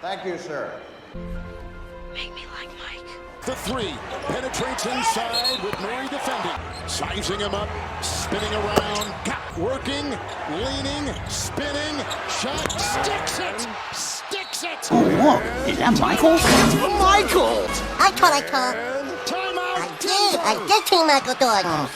Thank you, sir. Make me like Mike. The three penetrates inside with Murray defending. Sizing him up, spinning around, working, leaning, spinning, shot, sticks it! Sticks it! Oh, look, is that Michael? Michael! I call. Timeout! I did see Michael Jordan.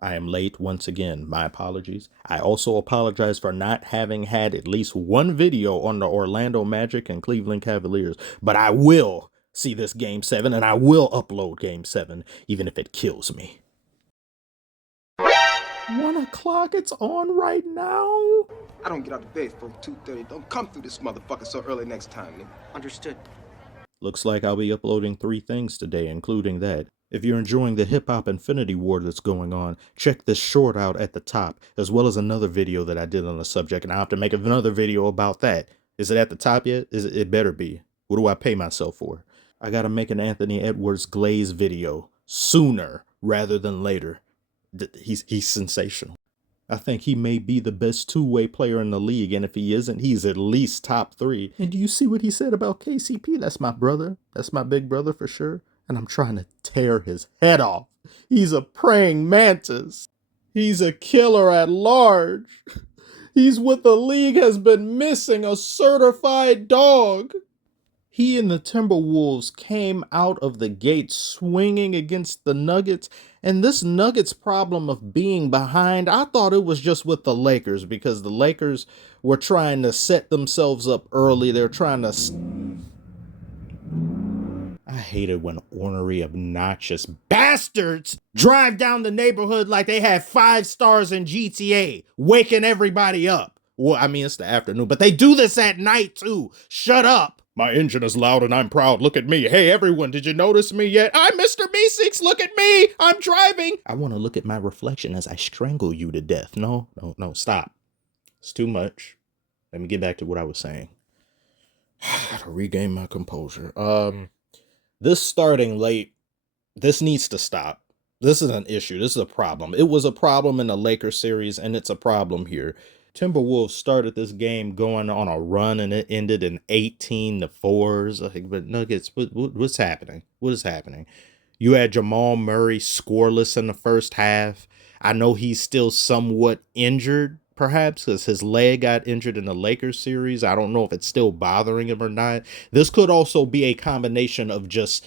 I am late once again. My apologies. I also apologize for not having had at least one video on the Orlando Magic and Cleveland Cavaliers, but I will see this Game 7 and I will upload Game 7, even if it kills me. 1 o'clock, it's on right now. I don't get out of bed for 2:30. Don't come through this motherfucker so early next time, nigga. Understood. Looks like I'll be uploading 3 things today, including that. If you're enjoying the hip-hop infinity war that's going on, check this short out at the top, as well as another video that I did on the subject, and I'll have to make another video about that. Is it at the top yet? It better be. What do I pay myself for? I gotta make an Anthony Edwards Glaze video sooner rather than later. He's sensational. I think he may be the best two-way player in the league, and if he isn't, he's at least top 3. And do you see what he said about KCP? That's my brother. That's my big brother for sure. And I'm trying to tear his head off. He's a praying mantis. He's a killer at large. He's what the league has been missing, a certified dog. He and the Timberwolves came out of the gate swinging against the Nuggets, and this Nuggets problem of being behind, I thought it was just with the Lakers because the Lakers were trying to set themselves up early. They're trying to... I hate it when ornery, obnoxious bastards drive down the neighborhood like they had 5 stars in GTA, waking everybody up. Well, I mean, it's the afternoon, but they do this at night too. Shut up. My engine is loud and I'm proud. Look at me. Hey, everyone, did you notice me yet? I'm Mr. Meeseeks. Look at me. I'm driving. I want to look at my reflection as I strangle you to death. No, stop. It's too much. Let me get back to what I was saying. I gotta regain my composure. This starting late, this needs to stop. This is an issue. This is a problem. It was a problem in the Lakers series, and it's a problem here. Timberwolves started this game going on a run, and it ended in 18-4s. Like, but Nuggets, what's happening? What is happening? You had Jamal Murray scoreless in the first half. I know he's still somewhat injured, perhaps, because his leg got injured in the Lakers series. I don't know if it's still bothering him or not. This could also be a combination of just,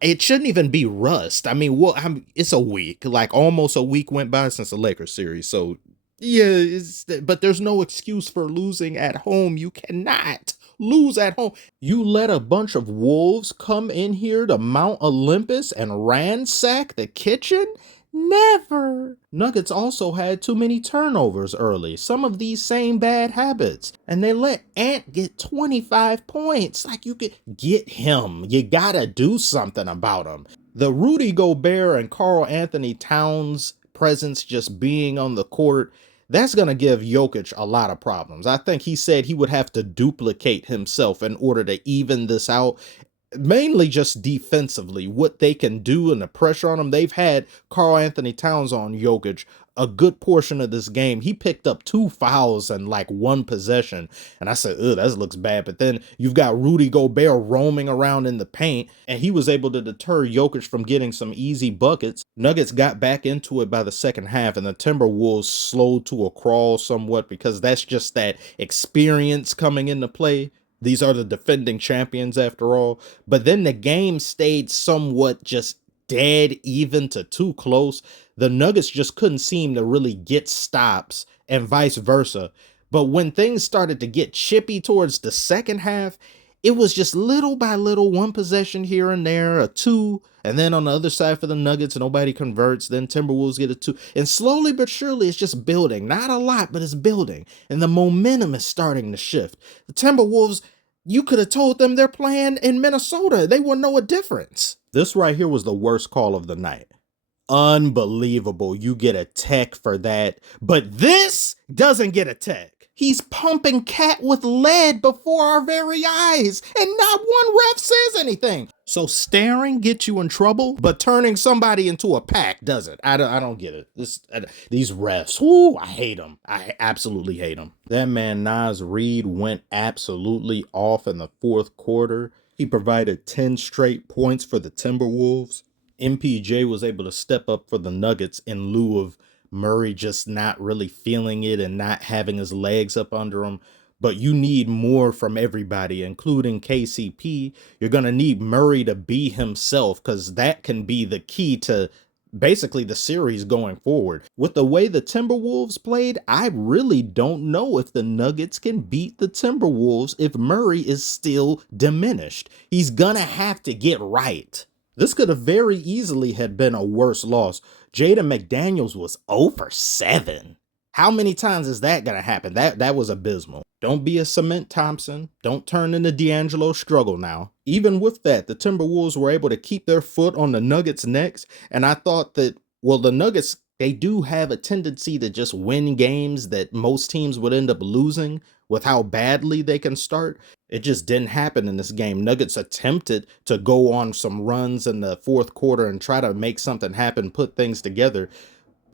it shouldn't even be rust. I mean, it's a week, like almost a week went by since the Lakers series. So yeah, but there's no excuse for losing at home. You cannot lose at home. You let a bunch of wolves come in here to Mount Olympus and ransack the kitchen? Never. Nuggets also had too many turnovers early. Some of these same bad habits. And they let Ant get 25 points. Like, you could get him. You gotta do something about him. The Rudy Gobert and Karl Anthony Towns presence just being on the court, that's going to give Jokic a lot of problems. I think he said he would have to duplicate himself in order to even this out. Mainly just defensively, what they can do and the pressure on them. They've had Karl Anthony Towns on Jokic a good portion of this game. He picked up 2 fouls in like 1 possession. And I said, ugh, that looks bad. But then you've got Rudy Gobert roaming around in the paint, and he was able to deter Jokic from getting some easy buckets. Nuggets got back into it by the second half, and the Timberwolves slowed to a crawl somewhat because that's just that experience coming into play. These are the defending champions after all. But then the game stayed somewhat just dead even to too close. The Nuggets just couldn't seem to really get stops and vice versa. But when things started to get chippy towards the second half, it was just little by little, 1 possession here and there, a 2. And then on the other side for the Nuggets, nobody converts. Then Timberwolves get a 2. And slowly but surely, it's just building. Not a lot, but it's building. And the momentum is starting to shift. The Timberwolves, you could have told them they're playing in Minnesota. They wouldn't know a difference. This right here was the worst call of the night. Unbelievable. You get a tech for that. But this doesn't get a tech. He's pumping Cat with lead before our very eyes, and not one ref says anything. So staring gets you in trouble, but turning somebody into a pack doesn't. I don't get it. These refs, whoo, I hate them. I absolutely hate them. That man Nas Reed went absolutely off in the fourth quarter. He provided 10 straight points for the Timberwolves. MPJ was able to step up for the Nuggets in lieu of Murray just not really feeling it and not having his legs up under him. But you need more from everybody, including KCP. You're going to need Murray to be himself, because that can be the key to basically the series going forward. With the way the Timberwolves played, I really don't know if the Nuggets can beat the Timberwolves if Murray is still diminished. He's going to have to get right. This could have very easily had been a worse loss. Jaden McDaniels was 0 for 7. How many times is that going to happen? That was abysmal. Don't be a Cement Thompson. Don't turn into D'Angelo Struggle now. Even with that, the Timberwolves were able to keep their foot on the Nuggets' necks. And I thought that, well, the Nuggets, they do have a tendency to just win games that most teams would end up losing with how badly they can start. It just didn't happen in this game. Nuggets attempted to go on some runs in the fourth quarter and try to make something happen, put things together.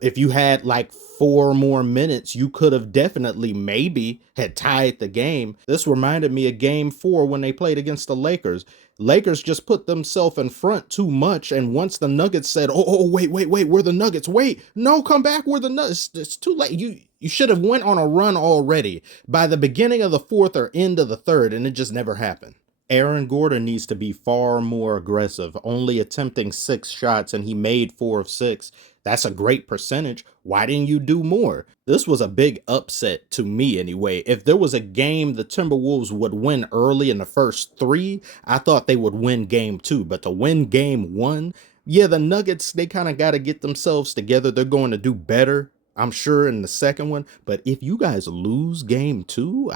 If you had like 4 more minutes, you could have definitely maybe had tied the game. This reminded me of game 4 when they played against the Lakers. Lakers just put themselves in front too much. And once the Nuggets said, wait, we're the Nuggets. Wait, no, come back. We're the Nuggets. It's too late. You should have went on a run already by the beginning of the fourth or end of the third. And it just never happened. Aaron Gordon needs to be far more aggressive, only attempting 6 shots, and he made 4 of 6. That's a great percentage. Why didn't you do more? This was a big upset to me anyway. If there was a game the Timberwolves would win early in the first 3, I thought they would win game 2. But to win game 1, yeah, the Nuggets, they kind of got to get themselves together. They're going to do better, I'm sure, in the second one. But if you guys lose game 2,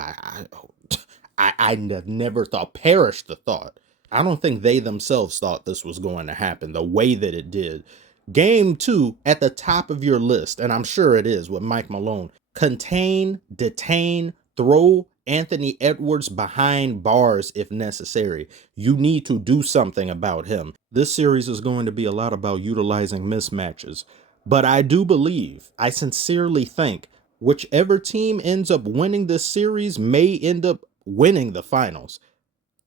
I never thought, perished the thought. I don't think they themselves thought this was going to happen the way that it did. Game 2 at the top of your list, and I'm sure it is with Mike Malone. Contain, detain, throw Anthony Edwards behind bars if necessary. You need to do something about him. This series is going to be a lot about utilizing mismatches. But I do believe, I sincerely think, whichever team ends up winning this series may end up winning the finals.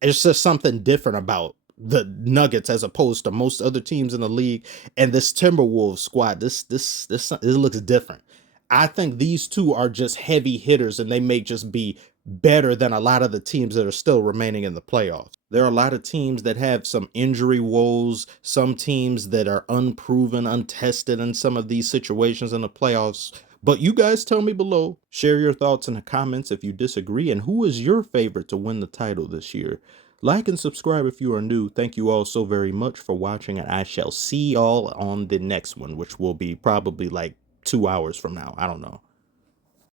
It's just something different about the Nuggets as opposed to most other teams in the league, and this Timberwolves squad. This it looks different. I think these two are just heavy hitters, and they may just be better than a lot of the teams that are still remaining in the playoffs. There are a lot of teams that have some injury woes, some teams that are unproven, untested in some of these situations in the playoffs. But you guys tell me below, share your thoughts in the comments if you disagree, and who is your favorite to win the title this year? Like and subscribe if you are new. Thank you all so very much for watching, and I shall see y'all on the next one, which will be probably like 2 hours from now. I don't know.